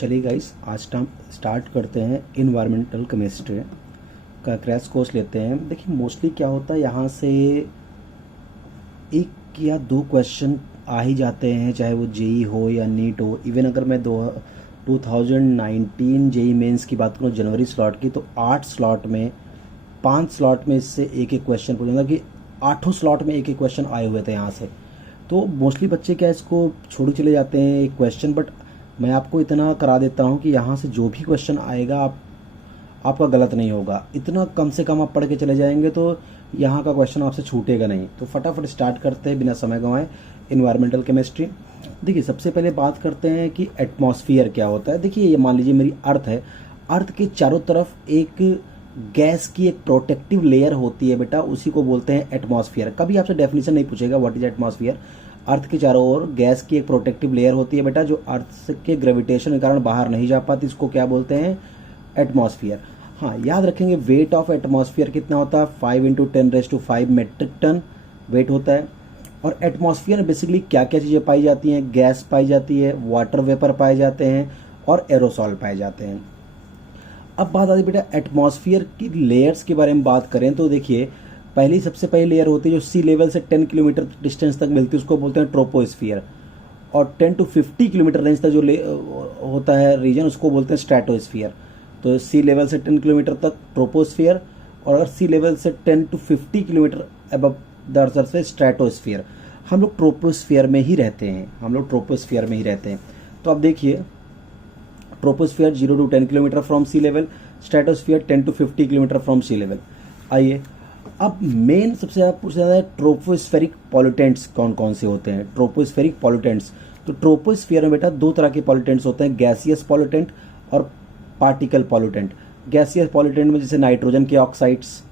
चलिए गाइस, आज हम स्टार्ट करते हैं इन्वायरमेंटल केमिस्ट्री का क्रैश कोर्स लेते हैं। देखिए मोस्टली क्या होता है, यहाँ से एक या दो क्वेश्चन आ ही जाते हैं, चाहे वो जेई हो या नीट हो। इवन अगर मैं 2019 जेई मेंस की बात करूँ जनवरी स्लॉट की, तो 8 स्लॉट में 5 स्लॉट में इससे एक एक क्वेश्चन पूछूंगा कि 8 स्लॉट में एक एक क्वेश्चन आए हुए थे यहाँ से। तो मोस्टली बच्चे क्या इसको छोड़ चले जाते हैं एक क्वेश्चन, बट मैं आपको इतना करा देता हूँ कि यहाँ से जो भी क्वेश्चन आएगा आपका गलत नहीं होगा। इतना कम से कम आप पढ़ के चले जाएंगे तो यहाँ का क्वेश्चन आपसे छूटेगा नहीं। तो फटाफट स्टार्ट करते हैं बिना समय गंवाए इन्वायरमेंटल केमिस्ट्री। देखिए सबसे पहले बात करते हैं कि एटमॉस्फेयर क्या होता है। देखिए ये मान लीजिए मेरी अर्थ है, अर्थ के चारों तरफ एक गैस की एक प्रोटेक्टिव लेयर होती है बेटा, उसी को बोलते हैं एटमॉस्फेयर। कभी आपसे डेफिनेशन नहीं पूछेगा व्हाट इज एटमॉस्फेयर। अर्थ के चारों ओर गैस की एक प्रोटेक्टिव लेयर होती है बेटा, जो अर्थ के ग्रेविटेशन के कारण बाहर नहीं जा पाती, इसको क्या बोलते हैं, एटमॉस्फेयर। हाँ याद रखेंगे, वेट ऑफ एटमॉस्फेयर कितना होता है, 5 × 10⁵ मेट्रिक टन वेट होता है। और एटमॉस्फेयर में बेसिकली क्या क्या चीज़ें पाई जाती हैं, गैस पाई जाती है, वाटर वेपर पाए जाते हैं और एरोसॉल पाए जाते हैं। अब बात आती है बेटा एटमॉस्फेयर की लेयर्स के बारे में बात करें तो देखिए सबसे पहली लेयर होती है जो सी लेवल से 10 किलोमीटर डिस्टेंस तक मिलती है, उसको बोलते हैं ट्रोपोस्फियर। और 10 to 50 किलोमीटर रेंज तक जो होता है रीजन, उसको बोलते हैं स्ट्रेटोस्फियर। तो सी लेवल से 10 किलोमीटर तक ट्रोपोस्फियर, और अगर सी लेवल से 10 to 50 kilometre above the earth surface stratosphere. हम लोग ट्रोपोस्फियर में ही रहते हैं, तो अब देखिए troposphere 0 to 10 kilometre from sea level, stratosphere 10 to 50 kilometre from sea level. आइए अब मेन सबसे ज़्यादा पूछा जाता है ट्रोपोस्फेरिक पॉल्यूटेंट्स कौन कौन से होते हैं। ट्रोपोस्फेरिक पॉल्यूटेंट्स, तो ट्रोपोस्फियर में बेटा दो तरह के पॉल्यूटेंट्स होते हैं, गैसियस पॉल्यूटेंट और पार्टिकल पॉल्यूटेंट। गैसियस पॉल्यूटेंट में जैसे नाइट्रोजन के ऑक्साइड्स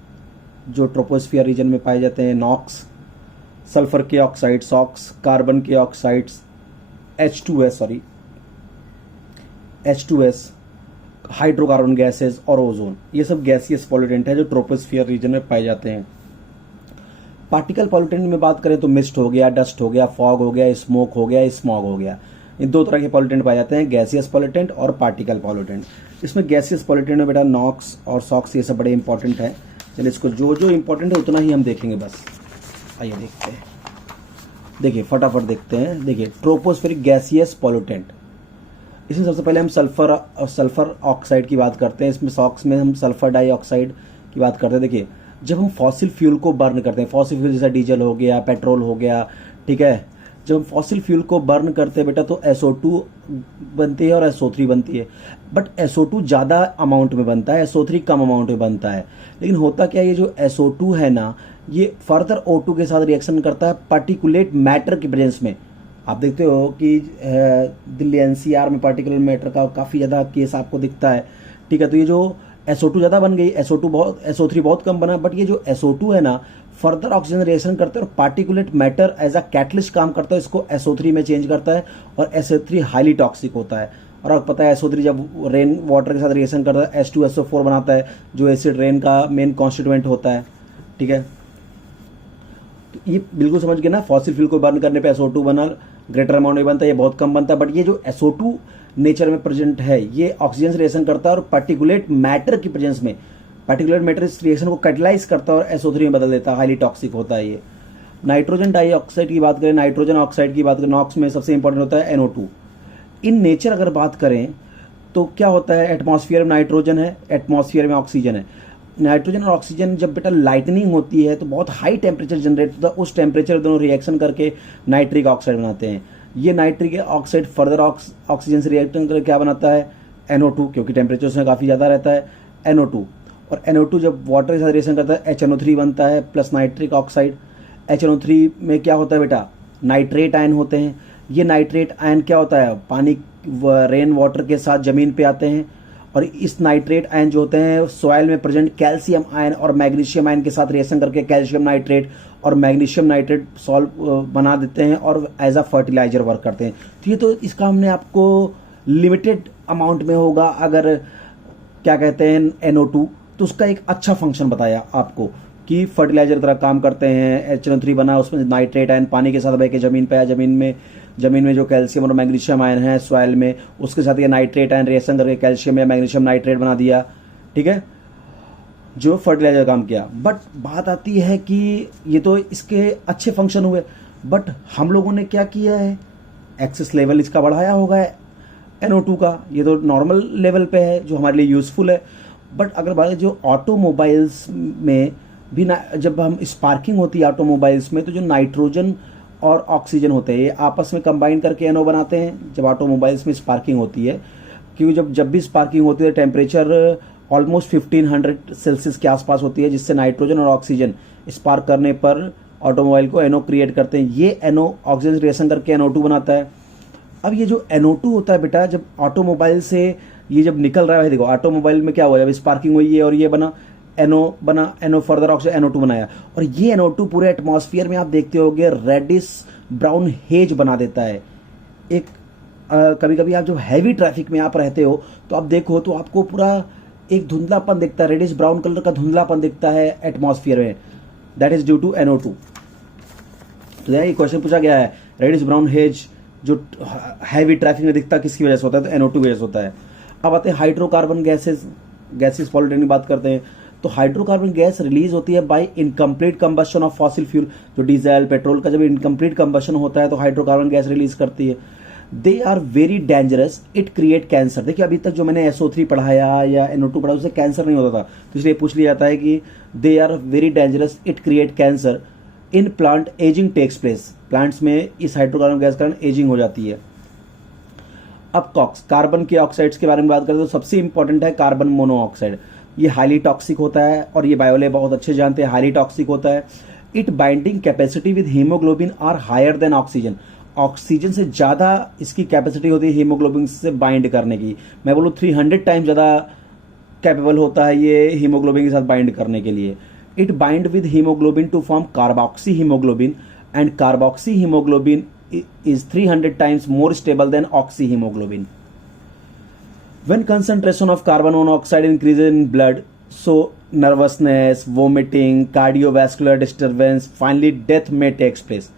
जो ट्रोपोस्फियर रीजन में पाए जाते हैं, नॉक्स, सल्फर के ऑक्साइड सॉक्स, कार्बन के ऑक्साइड्स H2S, हाइड्रोकार्बन गैसेस और ओजोन, ये सब गैसियस पॉल्यूटेंट है जो ट्रोपोस्फियर रीजन में पाए जाते हैं। पार्टिकल पॉल्यूटेंट में बात करें तो मिस्ट हो गया, डस्ट हो गया, फॉग हो गया, स्मोक हो गया, स्मॉग हो गया। ये दो तरह के पॉल्यूटेंट पाए जाते हैं, गैसियस पॉल्यूटेंट और पार्टिकल पॉल्यूटेंट। इसमें गैसियस पॉल्यूटेंट में बेटा नॉक्स और सॉक्स ये सब बड़े इंपॉर्टेंट है। चलिए इसको जो जो इंपॉर्टेंट है उतना ही हम देखेंगे बस। आइए देखते हैं, देखिए फटाफट देखते हैं। देखिए ट्रोपोस्फेरिक गैसियस पॉल्यूटेंट, इसमें सबसे पहले हम सल्फर ऑक्साइड की बात करते हैं। इसमें सॉक्स में हम सल्फर डाइऑक्साइड की बात करते हैं। देखिए जब हम फॉसिल फ्यूल को बर्न करते हैं, फॉसिल फ्यूल जैसा डीजल हो गया, पेट्रोल हो गया, ठीक है, जब हम फॉसिल फ्यूल को बर्न करते हैं बेटा तो SO2 बनती है और SO3 बनती है। बट SO2 ज़्यादा अमाउंट में बनता है, SO3 कम अमाउंट में बनता है। लेकिन होता क्या है, ये जो SO2 है ना, ये फर्दर O2 के साथ रिएक्शन करता है पार्टिकुलेट मैटर की प्रेजेंस में। आप देखते हो कि दिल्ली NCR में पार्टिकुलर मैटर का काफ़ी ज़्यादा केस आपको दिखता है, ठीक है। तो ये जो SO2 ज़्यादा बन गई, SO3 बहुत कम बना, बट ये जो SO2 है ना फर्दर ऑक्सीजन रिएक्शन करता है और particulate matter as a catalyst काम करता है, इसको SO3 में चेंज करता है और SO3 हाईली टॉक्सिक होता है। और आपको पता है SO3 जब रेन वाटर के साथ रिएक्शन करता है H2SO4 बनाता है, जो एसिड रेन का मेन कॉन्स्टिट्यूएंट होता है, ठीक है। तो ये बिल्कुल समझ गए ना, फॉसिल फ्यूल को बर्न करने पे SO2 बना, ग्रेटर अमाउंट में बनता है, ये बहुत कम बनता है। बट ये जो SO2 नेचर में प्रेजेंट है, ये ऑक्सीजन से रिएक्शन करता है और पार्टिकुलेट मैटर की प्रेजेंस में, पार्टिकुलेट मैटर इस रिएक्शन को कैटलाइज करता है और SO3 में बदल देता है, हाईली टॉक्सिक होता है ये। नाइट्रोजन डाइऑक्साइड की बात करें, नाइट्रोजन ऑक्साइड की बात करें, नॉक्स में सबसे इंपॉर्टेंट होता है NO2। इन नेचर अगर बात करें तो क्या होता है, एटमॉस्फेयर में नाइट्रोजन है, एटमॉस्फेयर में ऑक्सीजन है। नाइट्रोजन और ऑक्सीजन जब बेटा लाइटनिंग होती है तो बहुत हाई टेम्परेचर जनरेट होता है, उस टेम्परेचर दोनों रिएक्शन करके नाइट्रिक ऑक्साइड बनाते हैं। ये नाइट्रिक ऑक्साइड फर्दर ऑक्सीजन से रिएक्शन करके क्या बनाता है, NO2, क्योंकि टेम्परेचर उसमें काफ़ी ज़्यादा रहता है, NO2। और NO2 जब वाटर के साथ रिएक्शन करता है HNO3 बनता है प्लस नाइट्रिक ऑक्साइड। HNO3 में क्या होता है बेटा, नाइट्रेट आयन होते हैं। ये नाइट्रेट आयन क्या होता है, पानी रेन वाटर के साथ ज़मीन पे आते हैं और इस नाइट्रेट आयन जो होते हैं सॉइल में प्रेजेंट कैल्शियम आयन और मैग्नीशियम आयन के साथ रिएक्शन करके कैल्शियम नाइट्रेट और मैग्नीशियम नाइट्रेट सॉल्व बना देते हैं और एज अ फर्टिलाइजर वर्क करते हैं। तो ये तो इसका हमने आपको लिमिटेड अमाउंट में होगा, अगर क्या कहते हैं NO2, तो उसका एक अच्छा फंक्शन बताया आपको। कि फर्टिलाइजर तरह काम करते हैं। HNO3 बना, उसमें नाइट्रेट आयन पानी के साथ बह के जमीन पे आया, जमीन में जो कैल्शियम और मैग्नीशियम आयन है सॉइल में, उसके साथ ये नाइट्रेट आयन रिएक्शन करके कैल्शियम या मैग्नीशियम नाइट्रेट बना दिया, ठीक है, जो फर्टिलाइजर काम किया। बट बात आती है कि ये तो इसके अच्छे फंक्शन हुए, बट हम लोगों ने क्या किया है, एक्सेस लेवल इसका बढ़ाया होगा NO2 का, ये तो नॉर्मल लेवल पे है जो हमारे लिए यूज़फुल है। बट अगर बात जो ऑटोमोबाइल्स में भी ना, जब हम स्पार्किंग होती है ऑटोमोबाइल्स में, तो जो नाइट्रोजन और ऑक्सीजन होते हैं ये आपस में कंबाइन करके NO बनाते हैं जब ऑटोमोबाइल्स में स्पार्किंग होती है। क्योंकि जब भी स्पार्किंग होती है टेम्परेचर ऑलमोस्ट 1500 सेल्सियस के आसपास होती है, जिससे नाइट्रोजन और ऑक्सीजन स्पार्क करने पर ऑटोमोबाइल को NO क्रिएट करते हैं। ये NO ऑक्सीजन रिएक्शन करके NO2 बनाता है। अब ये जो NO2 होता है बेटा, जब ऑटोमोबाइल से ये जब निकल रहा है, देखो ऑटोमोबाइल में क्या हुआ, जब स्पार्किंग हुई है और ये NO फर्दर ऑक्सीजन NO2 बनाया, और ये NO2 पूरे एटमॉस्फेयर में आप देखते होगे रेडिश ब्राउन हेज बना देता है। एक कभी कभी आप जो हैवी ट्रैफिक में आप रहते हो तो आप देखो तो आपको पूरा एक धुंधलापन दिखता है, रेडिश ब्राउन कलर का धुंधलापन दिखता है एटमॉस्फेयर में, that is due to NO2। तो ये क्वेश्चन पूछा गया है, रेडिश ब्राउन हेज जो हैवी ट्रैफिक में दिखता किसकी वजह से होता है, तो NO2 की वजह से होता है। अब आते हैं हाइड्रोकार्बन गैसेस पॉल्यूटेंट की बात करते हैं। तो हाइड्रोकार्बन गैस रिलीज होती है by incomplete combustion of fossil fuel, जो डीजल पेट्रोल का जब इनकम्प्लीट कंबशन होता है तो हाइड्रोकार्बन गैस रिलीज करती है। They are very dangerous, it create cancer. देखिए अभी तक जो मैंने SO3 पढ़ाया या NO2 पढ़ाया उससे कैंसर नहीं होता था, तो इसलिए पूछ लिया जाता है कि they are very dangerous, it create cancer in plant, ageing takes place. Plants में इस हाइड्रोकार्बन गैस के कारण एजिंग हो जाती है। अब कार्बन के ऑक्साइड्स के बारे में बात करें तो सबसे इंपॉर्टेंट है कार्बन मोनोऑक्साइड। ये हाईली टॉक्सिक होता है और ये बायोले बहुत अच्छे जानते हैं, हाईली टॉक्सिक होता है। It binding capacity with haemoglobin are higher than oxygen. Oxygen से ज़्यादा इसकी कैपेसिटी होती है हीमोग्लोबिन से बाइंड करने की। मैं बोलूँ 300 टाइम ज़्यादा कैपेबल होता है ये हीमोग्लोबिन के साथ बाइंड करने के लिए। It bind with haemoglobin to form carboxy haemoglobin, and carboxy haemoglobin is 300 times more stable than oxyhemoglobin. When concentration of carbon monoxide increases in blood, so nervousness, vomiting, cardiovascular disturbance, finally death may takes place.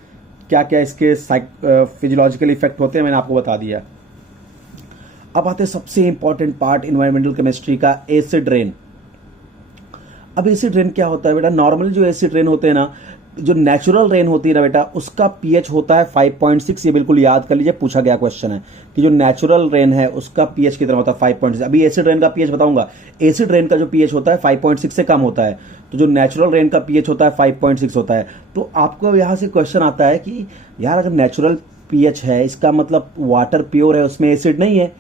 क्या क्या इसके physiological effect होते हैं मैंने आपको बता दिया। अब आते हैं सबसे इंपॉर्टेंट पार्ट इन्वायरमेंटल केमिस्ट्री का, एसिड रेन। अब एसिड रेन क्या होता है बेटा, नॉर्मल जो एसिड रेन होते हैं ना, जो नेचुरल रेन होती है ना बेटा, उसका पीएच होता है 5.6। ये बिल्कुल याद कर लीजिए, पूछा गया क्वेश्चन है कि जो नेचुरल रेन है उसका पीएच कितना होता है, 5.6। अभी एसिड रेन का पीएच बताऊंगा। एसिड रेन का जो पीएच होता है 5.6 से कम होता है, तो जो नेचुरल रेन का पीएच होता है 5.6 होता है। तो आपको यहां से क्वेश्चन आता है कि यार अगर नेचुरल पीएच है इसका मतलब वाटर प्योर है, उसमें एसिड नहीं है,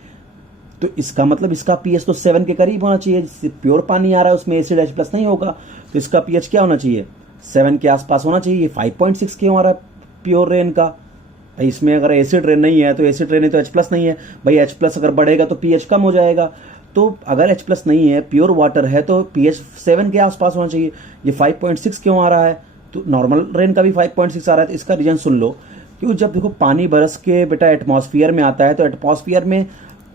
तो इसका मतलब इसका पीएच तो 7 के करीब होना चाहिए। जिससे प्योर पानी आ रहा है उसमें एसिड H+ नहीं होगा, तो इसका पीएच क्या होना चाहिए, 7 के आसपास होना चाहिए। 5.6 क्यों आ रहा है प्योर रेन का, इसमें अगर एसिड रेन नहीं है तो एसिड रेन है तो H+ नहीं है भाई, H+ अगर बढ़ेगा तो पीएच कम हो जाएगा। तो अगर H+ नहीं है, प्योर वाटर है, तो पीएच 7 के आसपास होना चाहिए। ये 5.6 क्यों आ रहा है, तो नॉर्मल रेन का भी 5.6 आ रहा है। तो इसका रीजन सुन लो, क्योंकि जब देखो पानी बरस के बेटा एटमॉस्फेयर में आता है तो एटमॉस्फेयर में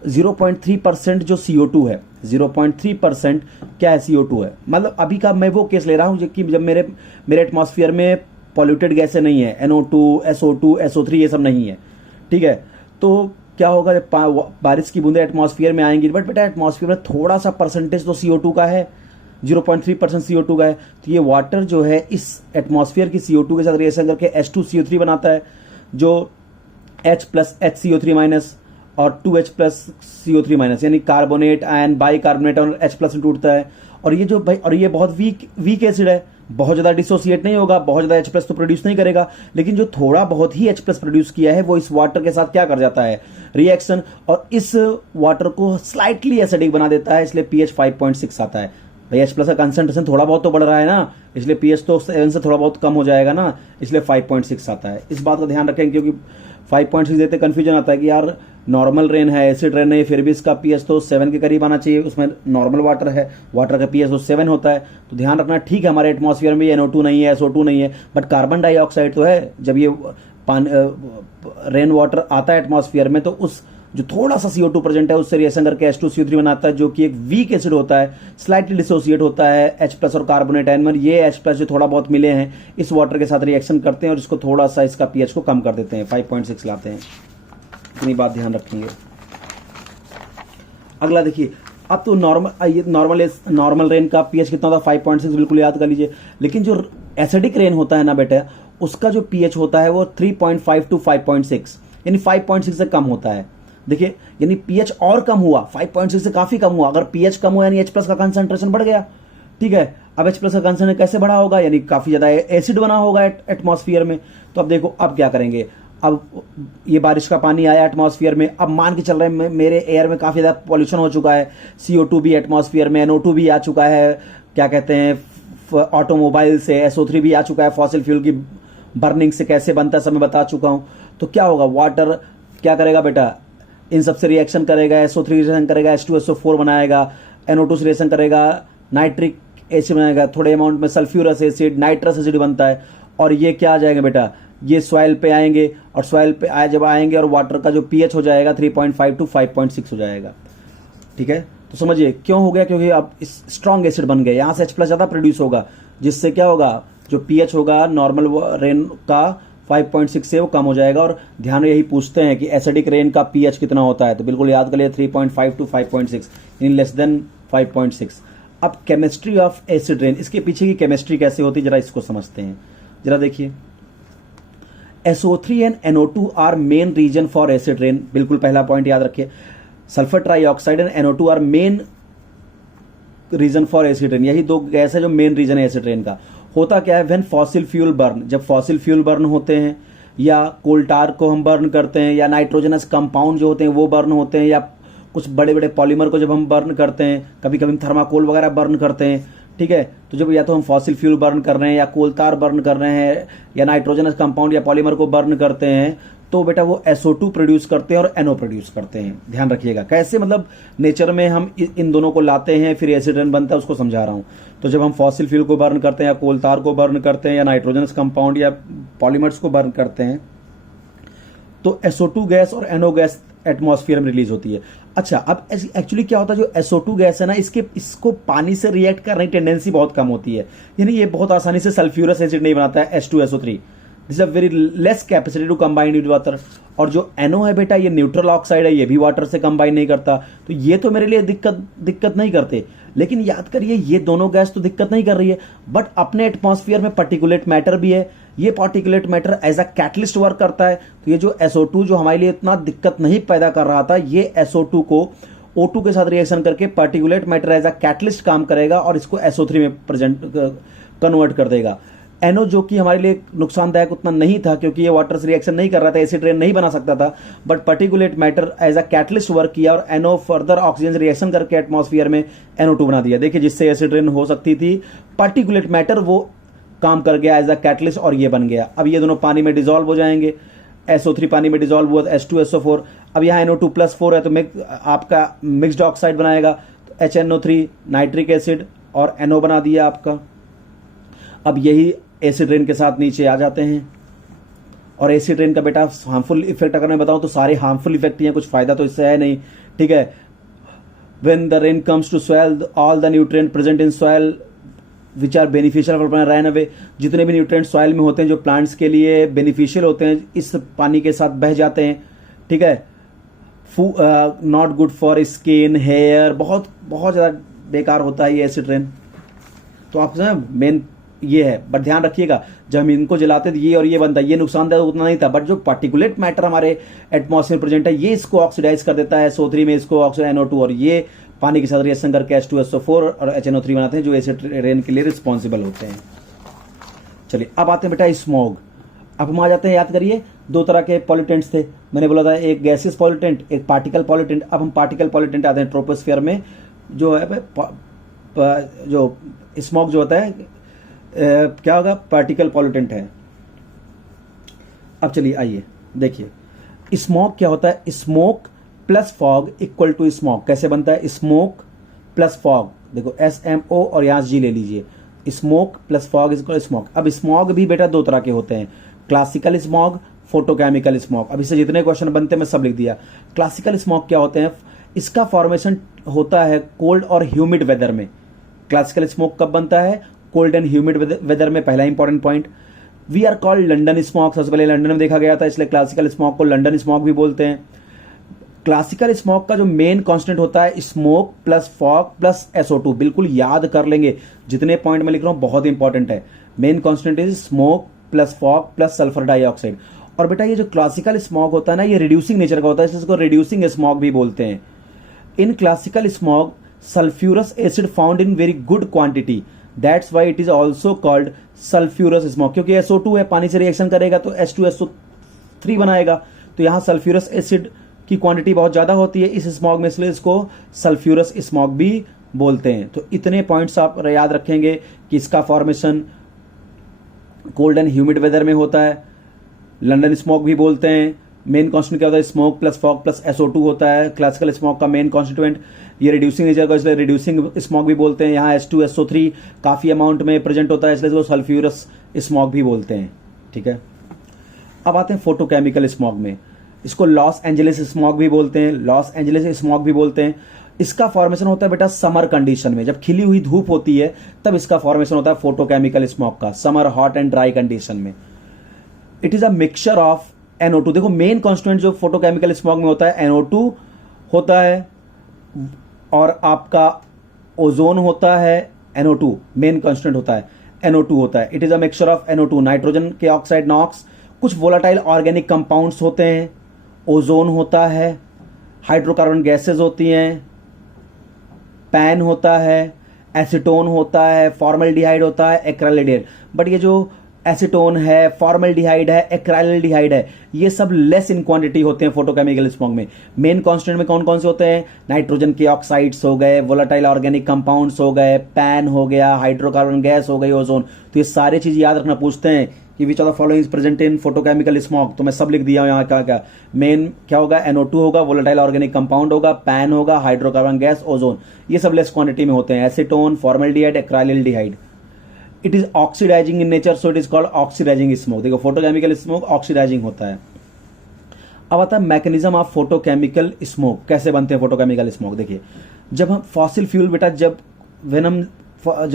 0.3% जो CO2 है, 0.3% क्या है, CO2 है। मतलब अभी का मैं वो केस ले रहा हूँ कि जब मेरे एटमॉस्फेयर में पॉल्यूटेड गैसें नहीं है, NO2, SO2, SO3 ये सब नहीं है, ठीक है। तो क्या होगा जब बारिश की बूंदें एटमॉस्फेयर में आएंगी, बट बेटा एटमॉस्फेयर में थोड़ा सा परसेंटेज तो CO2 का है, 0.3% CO2 का है। तो ये वाटर जो है इस एटमॉस्फेयर की CO2 के साथ रिएक्शन करके H2CO3 बनाता है, जो H+ HCO3- और 2H+ CO3-, यानी कार्बोनेट आयन बाइकार्बोनेट और H+ टूटता है। और ये जो भाई, और ये बहुत वीक एसिड है, बहुत ज़्यादा डिसोसिएट नहीं होगा, बहुत ज़्यादा H+ तो प्रोड्यूस नहीं करेगा, लेकिन जो थोड़ा बहुत ही H+ प्रोड्यूस किया है वो इस वाटर के साथ क्या कर जाता है, रिएक्शन, और इस वाटर को स्लाइटली एसिडिक बना देता है, इसलिए pH 5.6 आता है। भाई H+ का कंसंट्रेशन थोड़ा बहुत तो बढ़ रहा है ना, इसलिए pH तो 7 से थोड़ा बहुत कम हो जाएगा ना, इसलिए 5.6 आता है। इस बात का ध्यान रखें, क्योंकि 5.6 देते कंफ्यूजन आता है कि यार नॉर्मल रेन है, एसिड रेन है, फिर भी इसका पीएच तो 7 के करीब आना चाहिए, उसमें नॉर्मल वाटर है, वाटर का पीएच तो 7 होता है। तो ध्यान रखना, ठीक है हमारे एटमॉस्फेयर में NO2 नहीं है, SO2 नहीं है, बट कार्बन डाइऑक्साइड तो है। जब ये रेन वाटर आता है एटमॉस्फेयर में तो उस जो थोड़ा सा CO2 प्रेजेंट है उससे रिएक्शन करके H2CO3 बनाता है, जो कि एक वीक एसिड होता है, स्लाइटली डिसोसिएट होता है H+ और कार्बोनेट आयन। ये H+ जो थोड़ा बहुत मिले हैं इस वाटर के साथ रिएक्शन करते हैं और इसको थोड़ा सा इसका pH को कम कर देते हैं, 5.6 लाते हैं। इतनी बात ध्यान रखेंगे। अगला देखिए, अब तो नॉर्मल रेन का pH कितना होता है, 5.6, बिल्कुल याद कर लीजिए। लेकिन जो एसिडिक रेन होता है ना बेटा, उसका जो pH होता है वो 3.5 to 5.6, यानी 5.6 से कम होता है। देखिए, यानी pH और कम हुआ, 5.6 से काफी कम हुआ। अगर pH कम हुआ यानी H+ का कंसंट्रेशन बढ़ गया, ठीक है। अब H+ का कंसंट्रेशन कैसे बढ़ा होगा, यानी काफी ज्यादा एसिड बना होगा एटमॉस्फेयर में। तो अब देखो, अब क्या करेंगे, अब ये बारिश का पानी आया एटमॉस्फेयर में, अब मान के चल रहे हैं मेरे एयर में काफी ज्यादा पॉल्यूशन हो चुका है, CO2 भी एटमॉस्फेयर में, NO2 भी आ चुका है, क्या कहते हैं ऑटोमोबाइल से SO3 भी आ चुका है, फॉसिल फ्यूल की बर्निंग से कैसे बनता है सब मैं बता चुका हूं। तो क्या होगा, वाटर क्या करेगा बेटा, इन सबसे रिएक्शन करेगा, SO3 रिएक्शन करेगा, H2SO4 बनाएगा, NO2 से रिएक्शन करेगा, नाइट्रिक एसिड बनाएगा, थोड़े अमाउंट में सल्फ्यूरस एसिड, नाइट्रस एसिड बनता है। और ये क्या आ जाएगा बेटा, ये सॉइल पे आएंगे, और सॉइल पे जब आएंगे और वाटर का जो pH हो जाएगा 3.5 to 5.6 हो जाएगा, ठीक है। तो समझिए क्यों हो गया, क्योंकि अब स्ट्रॉन्ग एसिड बन गए, यहां से H+ ज्यादा प्रोड्यूस होगा, जिससे क्या होगा, जो pH होगा नॉर्मल रेन का 5.6 से वो कम हो जाएगा। और ध्यान यही पूछते हैं कि एसिडिक रेन का pH कितना होता है, तो बिल्कुल याद कर लिए 3.5 to 5.6, यानी लेस देन 5.6। अब केमिस्ट्री ऑफ एसिड रेन, इसके पीछे की केमिस्ट्री कैसे होती है जरा इसको समझते हैं। जरा देखिए, SO3 and NO2 are main reason for acid rain, बिल्कुल पहला पॉइंट याद रखिए। Sulphur trioxide and NO2 are main reason for acid rain, यही दो गैस है जो मेन रीजन है एसिड रेन का। होता क्या है, व्हेन फॉसिल फ्यूल बर्न, जब फॉसिल फ्यूल बर्न होते हैं, या कोल टार को हम बर्न करते हैं, या नाइट्रोजनस कंपाउंड जो होते हैं वो बर्न होते हैं, या कुछ बड़े बड़े पॉलीमर को जब हम बर्न करते हैं, कभी कभी थर्माकोल वगैरह बर्न करते हैं, ठीक है। तो जब या तो हम फॉसिल फ्यूल बर्न कर रहे हैं, या कोल तार बर्न कर रहे हैं, या नाइट्रोजनस कंपाउंड या पॉलीमर को बर्न करते हैं, तो बेटा वो SO2 प्रोड्यूस करते हैं और NO प्रोड्यूस करते हैं। ध्यान रखिएगा कैसे, मतलब नेचर में हम इन दोनों को लाते हैं फिर एसिड रेन बनता है, उसको समझा रहा हूं। तो जब हम फॉसिल फ्यूल को बर्न करते हैं, या कोल तार को बर्न करते हैं, या नाइट्रोजनस कंपाउंड या पॉलीमर्स को बर्न करते हैं, तो SO2 गैस और NO गैस एटमॉस्फेयर में रिलीज होती है। अच्छा, अब एक्चुअली क्या होता है, जो SO2 गैस है ना, इसको पानी से रिएक्ट करने की टेंडेंसी बहुत कम होती है, यानी ये बहुत आसानी से सल्फ्यूरस एसिड नहीं बनाता है H2SO3। This is a very less capacity to combine with water. और जो NO है बेटा, ये न्यूट्रल ऑक्साइड है, ये भी वाटर से कंबाइन नहीं करता, तो ये तो मेरे लिए दिक्कत नहीं करते। लेकिन याद करिए, ये दोनों गैस तो दिक्कत नहीं कर रही है, बट अपने एटमॉस्फेयर में पार्टिकुलेट मैटर भी है, ये particulate matter as a catalyst work करता है। तो ये जो SO2 जो हमारे लिए इतना दिक्कत नहीं पैदा कर रहा था, ये SO2 को O2 के साथ रिएक्शन करके particulate matter as a catalyst काम करेगा और इसको SO3 में प्रेजेंट कन्वर्ट कर देगा। NO जो कि हमारे लिए नुकसानदायक उतना नहीं था, क्योंकि ये वाटर से रिएक्शन नहीं कर रहा था, एसिड रेन नहीं बना सकता था, but particulate matter as a catalyst work किया और NO फर्दर ऑक्सीजन से रिएक्शन करके एटमॉस्फेयर में NO2 बना दिया। देखिए, जिससे एसिड रेन हो सकती थी, पार्टिकुलेट मैटर वो काम कर गया एज अ कैटलिस्ट और ये बन गया। अब ये दोनों पानी में डिसॉल्व हो जाएंगे, SO3 पानी में डिसॉल्व हुआ तो H2SO4, अब यहाँ NO2+4 है तो आपका मिक्स्ड ऑक्साइड बनाएगा, तो HNO3 नाइट्रिक एसिड और NO बना दिया आपका। अब यही एसिड रेन के साथ नीचे आ जाते हैं, और एसिड रेन का बेटा हार्मफुल इफेक्ट अगर मैं बताऊं तो सारे हार्मफुल इफेक्ट ही हैं, कुछ फायदा तो इससे है नहीं, ठीक है। When the rain comes to soil, all the nutrient present in soil which are beneficial for plant run away, जितने भी न्यूट्रिएंट सॉइल में होते हैं जो प्लांट्स के लिए बेनिफिशियल होते हैं, इस पानी के साथ बह जाते हैं, ठीक है। Not good for skin, hair, बहुत बहुत ज्यादा बेकार होता है ये एसिड रेन। तो आप मेन ये है, बट ध्यान रखिएगा जब हम इनको जलाते तो ये और ये बनता है, ये नुकसानदायक उतना नहीं था, बट जो पार्टिकुलेट मैटर हमारे एटमॉस्फेयर प्रेजेंट है, ये इसको ऑक्सीडाइज कर देता है SO3 में, इसको ऑक्सीजन NO2, और ये पानी के साथ रिएक्शन करके H2SO4 और HNO3 बनाते हैं, जो एसिड रेन के लिए रिस्पॉन्सिबल होते हैं। चलिए, अब आते हैं बेटा स्मॉग। अब हम आ जाते हैं, याद करिए दो तरह के पॉल्यूटेंट्स थे, मैंने बोला था एक गैसियस पॉल्यूटेंट, एक पार्टिकल पॉल्यूटेंट। अब हम पार्टिकल पॉल्यूटेंट आते हैं ट्रोपोस्फेयर में, जो है जो स्मॉग जो होता है क्या होगा, पार्टिकल पॉल्यूटेंट है। अब चलिए आइए देखिए, स्मोक क्या होता है, smoke plus fog equal to smog. कैसे बनता है, स्मोक प्लस फॉग, देखो SMO और यहाँ G ले लीजिए, smoke plus fog is equal smog. अब स्मॉग भी बेटा दो तरह के होते हैं, क्लासिकल स्मॉग फोटोकेमिकल स्मॉग। अभी से जितने क्वेश्चन बनते हैं मैं सब लिख दिया। क्लासिकल स्मॉग क्या होते हैं? इसका फॉर्मेशन होता है कोल्ड और ह्यूमिड वेदर में। क्लासिकल स्मोक कब बनता है? कोल्ड एंड ह्यूमिड वेदर में। पहला important point. We are called London smog, सबसे पहले लंदन में देखा गया था, इसलिए क्लासिकल स्मॉग को लंदन स्मॉग भी बोलते हैं। क्लासिकल स्मॉग का जो मेन कांस्टेंट होता है smoke plus fog plus SO2। बिल्कुल याद कर लेंगे, जितने पॉइंट मैं लिख रहा हूं बहुत इंपॉर्टेंट है। Main constant is smoke plus fog plus sulphur dioxide. और बेटा ये जो क्लासिकल स्मॉग होता है ना, ये रिड्यूसिंग नेचर का होता है, इसलिए इसको रिड्यूसिंग स्मॉग भी बोलते हैं। In classical smog sulfurous acid found in very good quantity, that's why it is also called sulfurous smog। क्योंकि SO2 है, पानी से रिएक्शन करेगा तो H2SO3 बनाएगा, तो यहाँ सल्फ्यूरस एसिड की क्वांटिटी बहुत ज्यादा होती है इस स्मॉग में, इसलिए इसको सल्फ्यूरस स्मॉग भी बोलते हैं। तो इतने पॉइंट्स आप याद रखेंगे कि इसका formation cold and humid weather में होता है, लंदन स्मॉग भी बोलते हैं। मेन कॉन्स्टिट्यूंट क्या होता है? Smoke plus fog plus SO2 होता है क्लासिकल स्मॉग का मेन कॉन्स्टिट्यूएंट। ये रिड्यूसिंग नेचर का, इसलिए रिड्यूसिंग स्मॉग भी बोलते हैं। यहाँ H2SO3 काफी अमाउंट में प्रेजेंट होता है, इसलिए इसको सल्फ्यूरस स्मॉग भी बोलते हैं। ठीक है, अब आते हैं फोटोकेमिकल स्मॉग में। इसको लॉस एंजलिस स्मॉग भी बोलते हैं, लॉस एंजलिस स्मॉग भी बोलते हैं। इसका फॉर्मेशन होता है बेटा समर कंडीशन में, जब खिली हुई धूप होती है तब इसका फॉर्मेशन होता है फोटोकेमिकल स्मॉग का, summer hot and dry condition में। It is a mixture of NO2। देखो मेन कॉन्स्टिट्यूएंट जो फोटोकेमिकल स्मॉग में होता है NO2 होता है, और आपका ओजोन होता है। NO2 मेन कॉन्स्टिट्यूएंट होता है, NO2 होता है। It is a mixture of NO2, nitrogen के ऑक्साइड नॉक्स, कुछ वोलाटाइल ऑर्गेनिक कंपाउंड्स होते हैं, ओजोन होता है, हाइड्रोकार्बन गैसेज होती हैं, पैन होता है, एसीटोन होता है, फॉर्मल्डिहाइड होता है, एक्राइलिडिहाइड। बट ये जो एसीटोन है, फॉर्मल्डिहाइड है, एक्राइलिडिहाइड है, ये सब लेस इन क्वांटिटी होते हैं फोटोकेमिकल स्मॉग में। मेन कांस्टेंट में कौन कौन से होते हैं? नाइट्रोजन के ऑक्साइड्स हो गए, वोलाटाइल ऑर्गेनिक कंपाउंड्स हो गए, पैन हो गया, हाइड्रोकार्बन गैस हो गई, ओजोन। तो ये सारी चीज याद रखना। पूछते हैं कि which of the following is present in photochemical smog, तो मैं सब लिख दिया हूं यहाँ। क्या मेन क्या होगा? NO2 होगा, वोलाटाइल ऑर्गेनिक कंपाउंड होगा, पैन होगा, हाइड्रोकार्बन गैस, ओजोन। ये सब लेस क्वांटिटी में होते हैं। Acetone, formaldehyde, acrylaldehyde. It is oxidising in nature, so it is called oxidising smoke. देखो फोटोकेमिकल स्मोक ऑक्सीडाइजिंग होता है। अब आता है मैकेनिज्म ऑफ फोटोकेमिकल स्मोक, कैसे बनते हैं फोटोकेमिकल स्मोक। देखिए, जब हम फॉसिल फ्यूल बेटा जब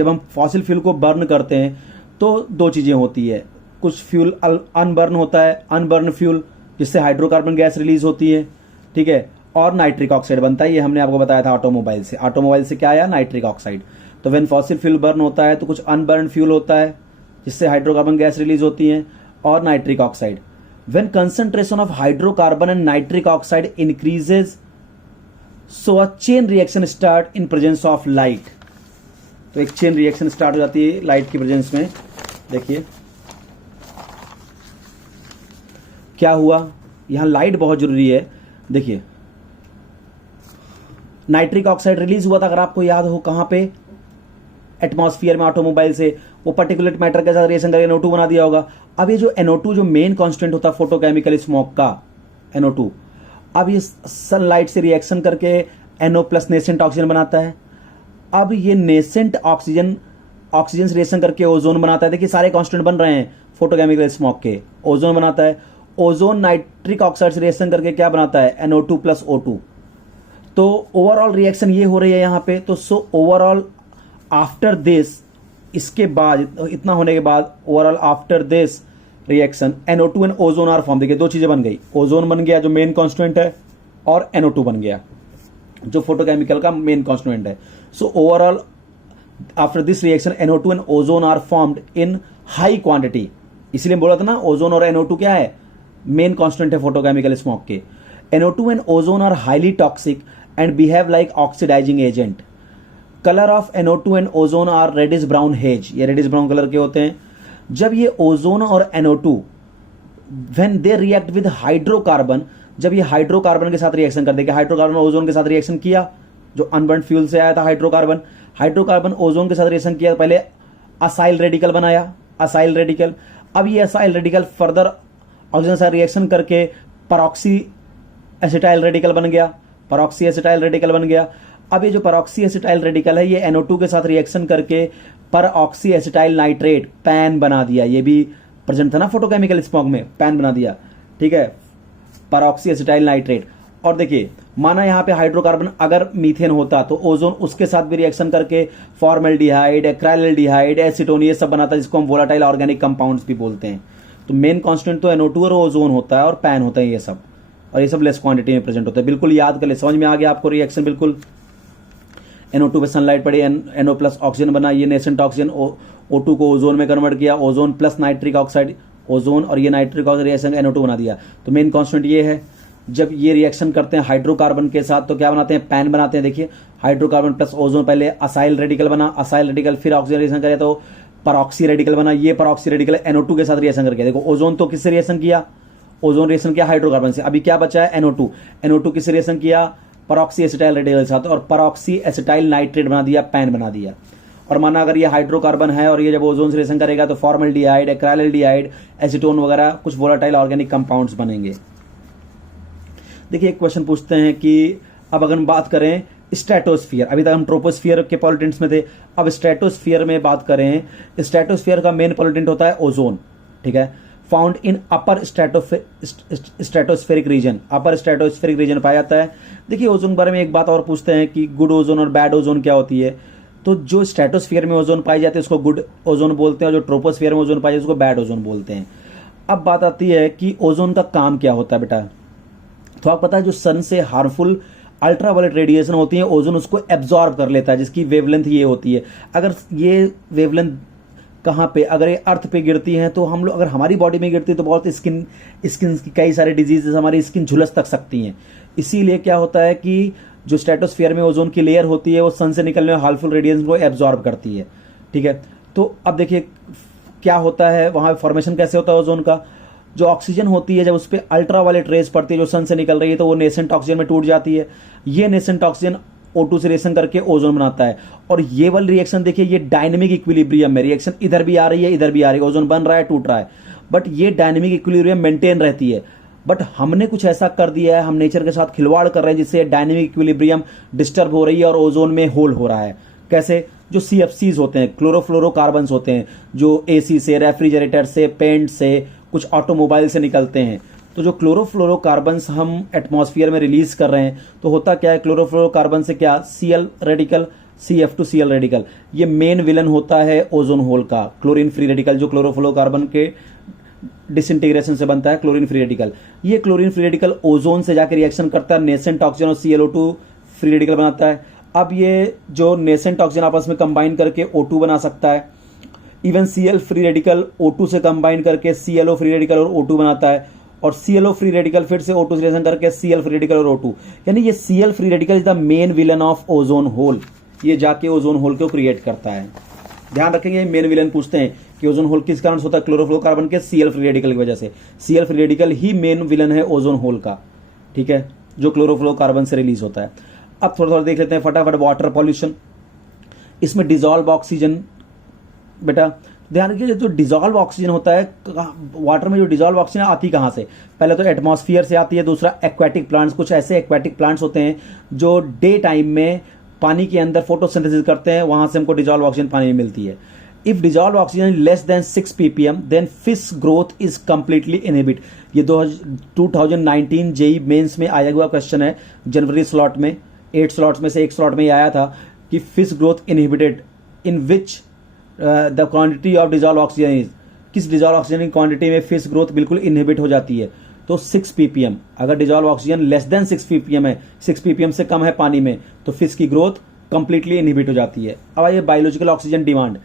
हम फॉसिल फ्यूल को बर्न करते हैं तो दो चीजें होती है। कुछ फ्यूल अनबर्न होता है, अनबर्न फ्यूल, जिससे हाइड्रोकार्बन गैस रिलीज होती है, ठीक है, और नाइट्रिक ऑक्साइड बनता है। ये हमने आपको बताया था ऑटोमोबाइल से। ऑटोमोबाइल से क्या आया? Nitric oxide. तो व्हेन फॉसिल फ्यूल बर्न होता है तो कुछ अनबर्न फ्यूल होता है जिससे हाइड्रोकार्बन गैस रिलीज होती है, और nitric oxide. When concentration of hydrocarbon and nitric oxide increases, so a chain reaction start in presence of light. तो एक चेन रिएक्शन स्टार्ट हो जाती है लाइट की प्रेजेंस में। देखिए क्या हुआ, यहां लाइट बहुत जरूरी है। देखिए नाइट्रिक ऑक्साइड रिलीज हुआ था, अगर आपको याद हो, कहां पे? एटमॉस्फेयर में, ऑटोमोबाइल से। वो पर्टिकुलेट मैटर के साथ रिएक्शन करके NO2 बना दिया होगा। अब ये जो NO2 जो मेन कांस्टेंट होता है फोटोकेमिकल स्मोक का, NO2, अब ये सनलाइट से रिएक्शन करके NO प्लस नेसेंट ऑक्सीजन बनाता है। अब ये नेसेंट ऑक्सीजन से रिएक्शन करके ओजोन बनाता है। देखिए सारे कांस्टेंट बन रहे हैं फोटोकेमिकल स्मोक के। ओजोन बनाता है, ओजोन नाइट्रिक ऑक्साइड से रिएक्शन करके क्या बनाता है? NO2 plus O2। तो ओवरऑल रिएक्शन ये हो रही है यहां पे। तो सो ओवरऑल आफ्टर दिस, इसके बाद, इतना होने के बाद, overall after this reaction NO2 and ozone are form. देखिए दो चीजें बन गई, ओजोन बन गया जो मेन कॉन्स्टिट्यूएंट है, और NO2 बन गया जो फोटोकेमिकल का मेन कॉन्स्टिट्यूएंट है। So overall after this reaction NO2 and ozone are formed in high quantity. इसलिए बोला था ना, ओजोन और NO2 क्या है? मेन कॉन्स्टिट्यूएंट है फोटोकेमिकल स्मोक के। NO2 and ozone are highly toxic and behave like oxidising agent. Colour of NO2 and ozone are reddish brown haze, ये रेडिश ब्राउन कलर के होते हैं। जब ये ओजोन और NO2 when they react with hydrocarbon, जब ये हाइड्रोकार्बन के साथ रिएक्शन कर देगा, हाइड्रोकार्बन ओजोन के साथ रिएक्शन किया, जो अनबर्न फ्यूल से आया था हाइड्रोकार्बन ओजोन के साथ रिएक्शन किया, पहले असाइल रेडिकल बनाया, असाइल रेडिकल। अब ये असाइल रेडिकल फर्दर ऑक्सीजन से रिएक्शन करके परऑक्सी एसिटाइल रेडिकल बन गया, परऑक्सी एसिटाइल रेडिकल बन गया। अब ये जो परऑक्सी एसिटाइल रेडिकल है, ये NO2 के साथ रिएक्शन करके परऑक्सी एसिटाइल नाइट्रेट, पैन बना दिया। ये भी प्रेजेंट था ना फोटोकेमिकल स्मॉग में, पैन बना दिया। ठीक है, परऑक्सी एसिटाइल नाइट्रेट। और देखिए माना यहाँ पे हाइड्रोकार्बन अगर मीथेन होता तो ओजोन उसके साथ भी रिएक्शन करके फॉर्मेल्डिहाइड, एक्राइल्डिहाइड, एसीटोन ये सब बनाता है, जिसको हम वोलाटाइल ऑर्गेनिक कंपाउंड्स भी बोलते हैं। तो मेन कांस्टेंट तो NO2 और ओजोन होता है और पैन होता है ये सब, और ये सब लेस क्वांटिटी में प्रेजेंट होता है। बिल्कुल याद कर ले, समझ में आ गया आपको रिएक्शन। बिल्कुल NO2 पे सनलाइट पड़ी, NO प्लस ऑक्सीजन बना, ये नेसेंट ऑक्सीजन O2 को ओजोन में कन्वर्ट किया, ozone plus nitric oxide, ozone और ये नाइट्रिक ऑक्साइड रिएक्शन NO2 बना दिया। तो मेन कांस्टेंट ये है। जब ये रिएक्शन करते हैं हाइड्रोकार्बन के साथ तो क्या बनाते हैं, पैन बनाते हैं। देखिए हाइड्रोकार्बन प्लस ओजोन, पहले असाइल रेडिकल बना, असाइल रेडिकल फिर ऑक्सीजन रिएक्शन करे तो परऑक्सी रेडिकल बना, ये परऑक्सी रेडिकल NO2 के साथ रिएक्शन करके। देखो ओजोन तो किससे रिएक्शन किया, ओजोन रिएक्शन किया हाइड्रोकार्बन से। अभी क्या बचा है NO2, NO2 किससे रिएक्शन किया, परऑक्सी एसिटाइल रेडिकल के साथ, और परऑक्सी एसिटाइल नाइट्रेट बना दिया, पैन बना दिया। और माना अगर ये हाइड्रोकार्बन है और ये जब ओजोन से रिएक्शन करेगा तो फॉर्मेल्डिहाइड, एक्राइल्डिहाइड, एसीटोन वगैरह कुछ वोलाटाइल ऑर्गेनिक कंपाउंड्स बनेंगे। देखिए एक क्वेश्चन पूछते हैं कि अब अगर हम बात करें स्ट्रेटोस्फीयर, अभी तक हम ट्रोपोस्फीयर के पॉल्यूटेंट्स में थे, अब स्ट्रेटोस्फीयर में बात करें। स्ट्रेटोस्फीयर का मेन पॉल्यूटेंट होता है ओजोन, ठीक है, found in upper stratospheric region, upper stratospheric region पाया जाता है। देखिए ओजोन के बारे में एक बात और पूछते हैं कि गुड ओजोन और बैड ओजोन क्या होती है। तो जो स्ट्रेटोस्फीयर में ओजोन पाई जाती है उसको गुड ओजोन बोलते हैं, और जो ट्रोपोस्फीयर में ओजोन पाई जाती है उसको बैड ओजोन बोलते हैं। अब बात आती है कि ओजोन का काम क्या होता है बेटा। तो आपको पता है जो सन से हार्मफुल अल्ट्रावायलेट रेडिएशन होती है ओजोन उसको एब्जॉर्ब कर लेता है, जिसकी वेवलेंथ ये होती है। अगर ये वेवलेंथ कहाँ पे, अगर ये अर्थ पे गिरती हैं तो हम लोग, अगर हमारी बॉडी में गिरती है तो बहुत स्किन की कई सारे डिजीजेस हमारी स्किन झुलस तक सकती हैं। इसीलिए क्या होता है कि जो स्ट्रेटोस्फीयर में ओजोन की लेयर होती है वो सन से निकलने वाले हार्मफुल रेडिएशन को एब्जॉर्ब करती है, ठीक है। तो अब देखिए क्या होता है, वहां फॉर्मेशन कैसे होता है ओजोन का। जो ऑक्सीजन होती है जब उस पर अल्ट्रावायलेट रेज पड़ती है जो सन से निकल रही है तो वो नेसेंट ऑक्सीजन में टूट जाती है। ये नेसेंट ऑक्सीजन O2 से रिएक्शन करके ओजोन बनाता है। और ये वाली रिएक्शन देखिए ये डायनेमिक इक्विलिब्रियम में, रिएक्शन इधर भी आ रही है इधर भी आ रही है, ओजोन बन रहा है टूट रहा है, बट ये डायनेमिक इक्विलिब्रियम मेंटेन रहती है। बट हमने कुछ ऐसा कर दिया है, हम नेचर के साथ खिलवाड़ कर रहे हैं जिससे डायनेमिक इक्विलिब्रियम डिस्टर्ब हो रही है और ओजोन में होल हो रहा है। कैसे, जो CFCs होते हैं, क्लोरोफ्लोरोकार्बन्स होते हैं, जो AC से, रेफ्रिजरेटर से, पेंट से, कुछ ऑटोमोबाइल से निकलते हैं। तो जो क्लोरोफ्लोरोकार्बन्स हम एटमॉस्फेयर में रिलीज कर रहे हैं तो होता क्या है, क्लोरोफ्लोरोकार्बन से क्या, Cl रेडिकल, CF2Cl रेडिकल, ये मेन विलन होता है ओजोन होल का। क्लोरीन फ्री रेडिकल जो क्लोरोफ्लोरोकार्बन के डिसइंटीग्रेशन से बनता है, क्लोरीन फ्री रेडिकल, ये क्लोरीन फ्री रेडिकल ओजोन से जाकर रिएक्शन करता है, नेसेंट ऑक्सीजन और ClO2 फ्री रेडिकल बनाता है। अब ये जो नेसेंट ऑक्सीजन आपस में कंबाइन करके O2 बना सकता है। Even Cl free radical O2 से कंबाइन करके ClO फ्री रेडिकल और O2 बनाता है, और ClO फ्री रेडिकल फिर से O2 से रिएक्शन करके Cl फ्री रेडिकल और O2। यानी ये Cl free radical is the main villain of ozone hole, ये जाके ओजोन होल को क्रिएट करता है। ध्यान रखेंगे मेन विलन पूछते हैं कि ओजोन होल किस कारण से होता है, क्लोरोफ्लोरोकार्बन के Cl फ्री रेडिकल की वजह से। Cl फ्री रेडिकल ही मेन विलन है ओजोन होल का, ठीक है, जो क्लोरोफ्लोरोकार्बन से रिलीज होता है। अब थोड़ा थोड़ा देख लेते हैं फटाफट वाटर पॉल्यूशन। इसमें डिजॉल्व ऑक्सीजन, बेटा ध्यान रखिए जो डिजॉल्व ऑक्सीजन होता है वाटर में, जो डिजॉल्व ऑक्सीजन आती कहाँ से, पहले तो एटमॉस्फेयर से आती है, दूसरा एक्वेटिक प्लांट्स, कुछ ऐसे एक्वेटिक प्लांट्स होते हैं जो डे टाइम में पानी के अंदर फोटोसिंथेसिस करते हैं, वहां से हमको डिजॉल्व ऑक्सीजन पानी में मिलती है। If dissolve oxygen less than 6 ppm then fish growth is completely inhibit. ये 2019 जेई मेंस में आया हुआ क्वेश्चन है, जनवरी स्लॉट में, 8 स्लॉट्स में से एक स्लॉट में आया था कि fish growth inhibited in which the quantity of dissolve oxygen is, किस डिजॉल्व ऑक्सीजन की क्वांटिटी में फिश ग्रोथ बिल्कुल इनहिबिट हो जाती है। तो 6 ppm, अगर dissolve oxygen less than 6 ppm है, 6 ppm से कम है पानी में, तो फिश की ग्रोथ कंप्लीटली इनहिबिट हो जाती है। अब आइए biological oxygen demand.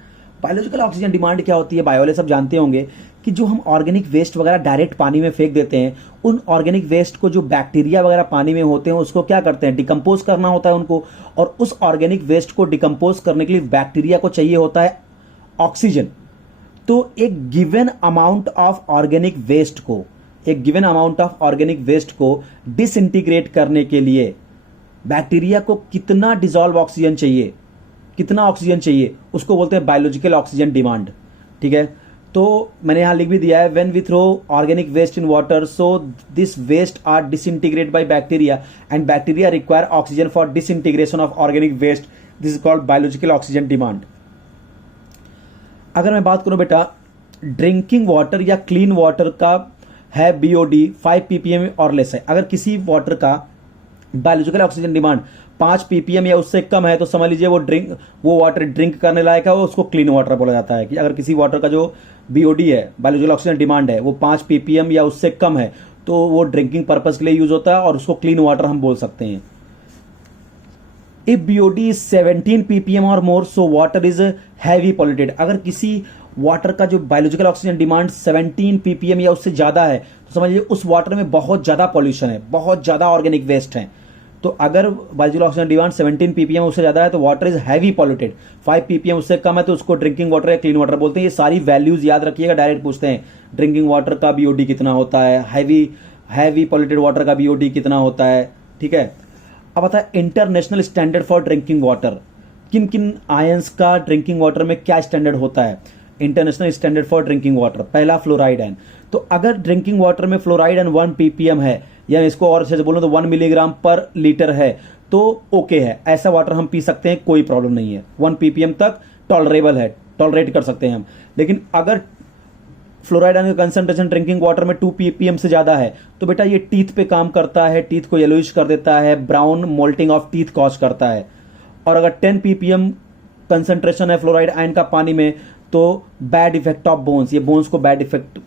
Biological oxygen demand क्या होती है, बायोले सब जानते होंगे कि जो हम ऑर्गेनिक वेस्ट वगैरह डायरेक्ट पानी में फेंक देते हैं, उन ऑर्गेनिक वेस्ट को जो बैक्टीरिया वगैरह पानी में होते हैं उसको क्या करते हैं, डिकम्पोज करना होता है उनको, और उस ऑर्गेनिक वेस्ट को डिकम्पोज करने के लिए बैक्टीरिया को चाहिए होता है ऑक्सीजन। तो एक given amount of organic waste को, एक given amount of organic waste को डिसइंटीग्रेट करने के लिए बैक्टीरिया को कितना डिसॉल्व ऑक्सीजन चाहिए, कितना ऑक्सीजन चाहिए, उसको बोलते हैं बायोलॉजिकल ऑक्सीजन डिमांड, ठीक है। तो मैंने यहां लिख भी दिया है, when we throw organic waste in water so this waste are disintegrate by bacteria and bacteria require oxygen for disintegration of organic waste, this is called biological oxygen demand. अगर मैं बात करूं बेटा ड्रिंकिंग वाटर या clean water का है BOD 5 ppm और less है, अगर किसी वाटर का बायोलॉजिकल ऑक्सीजन डिमांड 5 ppm या उससे कम है तो समझ लीजिए वो वाटर ड्रिंक करने लायक है, उसको क्लीन वाटर बोला जाता है। कि अगर किसी वाटर का जो बीओडी है, बायोलॉजिकल ऑक्सीजन डिमांड है, वो 5 ppm या उससे कम है तो वो ड्रिंकिंग पर्पज के लिए यूज होता है और उसको क्लीन वाटर हम बोल सकते हैं। If BOD is 17 ppm or more so water is heavy polluted. अगर किसी वाटर का जो बायोलॉजिकल ऑक्सीजन डिमांड 17 ppm या उससे ज्यादा है तो समझिए उस वाटर में बहुत ज्यादा पॉल्यूशन है, बहुत ज्यादा ऑर्गेनिक वेस्ट है। तो अगर बायोलॉजिकल ऑक्सीजन डिमांड 17 ppm उससे ज्यादा है तो water is heavy polluted. 5 ppm उससे कम है तो उसको ड्रिंकिंग वाटर या क्लीन वाटर बोलते हैं। ये सारी वैल्यूज याद रखिएगा, डायरेक्ट पूछते हैं ड्रिंकिंग वाटर का बीओडी कितना होता है, हैवी पॉल्यूटेड वाटर का बीओडी कितना होता है। ठीक है, अब आता है international standard for drinking water. किन किन आयंस का ड्रिंकिंग वाटर में क्या स्टैंडर्ड होता है। International standard for drinking water, पहला फ्लोराइड आयन। तो अगर ड्रिंकिंग वाटर में फ्लोराइड आयन 1 ppm है, या इसको और अच्छे से बोलूं तो 1 मिलीग्राम पर लीटर है तो ओके है, ऐसा वाटर हम पी सकते हैं, कोई प्रॉब्लम नहीं है। 1 ppm तक टॉलरेबल है, टॉलरेट कर सकते हैं हम। लेकिन अगर फ्लोराइड आयन का कंसंट्रेशन ड्रिंकिंग वाटर में 2 ppm से ज्यादा है तो बेटा ये टीथ पे काम करता है, टीथ को येलोइश कर देता है, brown mottling of teeth cause करता है। और अगर 10 ppm कंसंट्रेशन है फ्लोराइड आयन का पानी में तो बैड इफेक्ट ऑफ बोन्स, ये बोन्स को बैड इफेक्ट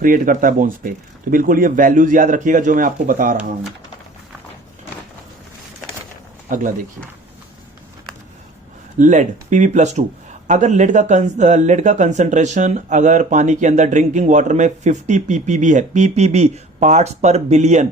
क्रिएट करता है बोन्स पे। तो बिल्कुल ये वैल्यूज याद रखिएगा जो मैं आपको बता रहा हूं। अगला देखिए, लेड Pb+2। अगर लेड का कंसंट्रेशन अगर पानी के अंदर ड्रिंकिंग वाटर में 50 ppb है, ppb पार्ट्स पर बिलियन,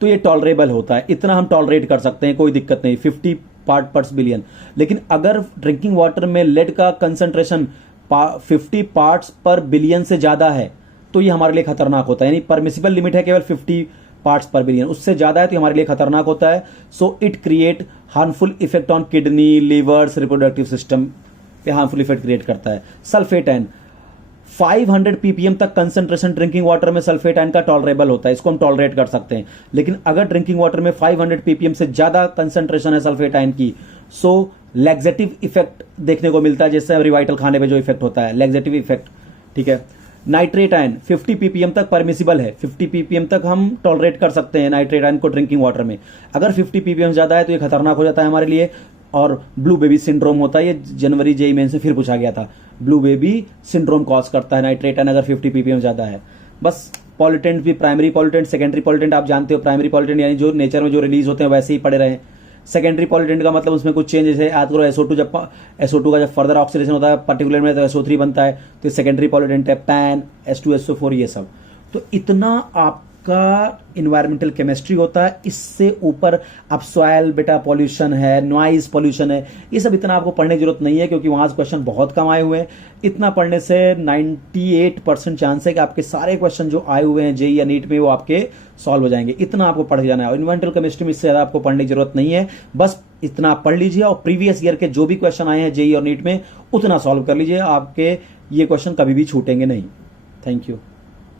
तो ये टॉलरेबल होता है, इतना हम टॉलरेट कर सकते हैं, कोई दिक्कत नहीं, 50 पार्ट पर बिलियन। लेकिन अगर ड्रिंकिंग वाटर में लेड का कंसंट्रेशन 50 पार्ट्स पर बिलियन से ज्यादा है तो ये हमारे लिए खतरनाक होता है। यानी परमिसिबल लिमिट है केवल 50 पार्ट्स पर बिलियन, उससे ज्यादा है तो हमारे लिए खतरनाक होता है। So it create harmful effect on kidney, levers, reproductive system पे हार्मफुल इफेक्ट क्रिएट करता है। सल्फेट आयन 500 ppm तक कंसंट्रेशन ड्रिंकिंग वाटर में सल्फेट आयन का टॉलरेबल होता है, इसको हम टॉलरेट कर सकते हैं। लेकिन अगर ड्रिंकिंग वाटर में 500 ppm से ज्यादा कंसंट्रेशन है सल्फेट आयन की, सो लैक्सेटिव इफेक्ट देखने को मिलता है, जैसे रिवाइटल खाने पे जो इफेक्ट होता है, लैक्सेटिव इफेक्ट। ठीक है, नाइट्रेट आयन 50 ppm तक परमिसिबल है, 50 ppm तक हम टॉलरेट कर सकते हैं नाइट्रेट आयन को ड्रिंकिंग वाटर में। अगर 50 ppm ज्यादा है तो ये खतरनाक हो जाता है हमारे लिए। और ब्लू बेबी सिंड्रोम होता है, ये जनवरी जेई मेन से फिर पूछा गया था, ब्लू बेबी सिंड्रोम कॉज करता है नाइट्रेट आयन अगर 50 ppm ज्यादा है। बस पॉल्यूटेंट भी, प्राइमरी पॉल्यूटेंट, सेकेंडरी पॉल्यूटेंट आप जानते हो। प्राइमरी पॉल्यूटेंट यानी जो नेचर में जो रिलीज होते हैं वैसे ही पड़े रहे। सेकेंडरी पॉल्यूटेंट का मतलब उसमें कुछ चेंज, जैसे याद करो SO2 का जब फर्दर ऑक्सीडेशन होता है पर्टिकुलर में तो SO3 बनता है, तो सेकेंडरी पॉल्यूटेंट है, पैन, H2SO4, ये सब। तो इतना आपका इन्वायरमेंटल केमिस्ट्री होता है। इससे ऊपर अब सॉइल बेटा पॉल्यूशन है, नॉइज पॉल्यूशन है, ये सब इतना आपको पढ़ने की जरूरत नहीं है क्योंकि वहां से क्वेश्चन बहुत कम आए हुए हैं। इतना पढ़ने से 98% चांस है कि आपके सारे क्वेश्चन जो आए हुए हैं जेई या नीट में वो आपके सॉल्व हो जाएंगे। इतना आपको पढ़ जाना है। और इन्वायरमेंटल केमिस्ट्री में इससे ज्यादा आपको पढ़ने की जरूरत नहीं है, बस इतना आप पढ़ लीजिए और प्रीवियस ईयर के जो भी क्वेश्चन आए हैं जेई और नीट में उतना सॉल्व कर लीजिए, आपके ये क्वेश्चन कभी भी छूटेंगे नहीं। Thank you.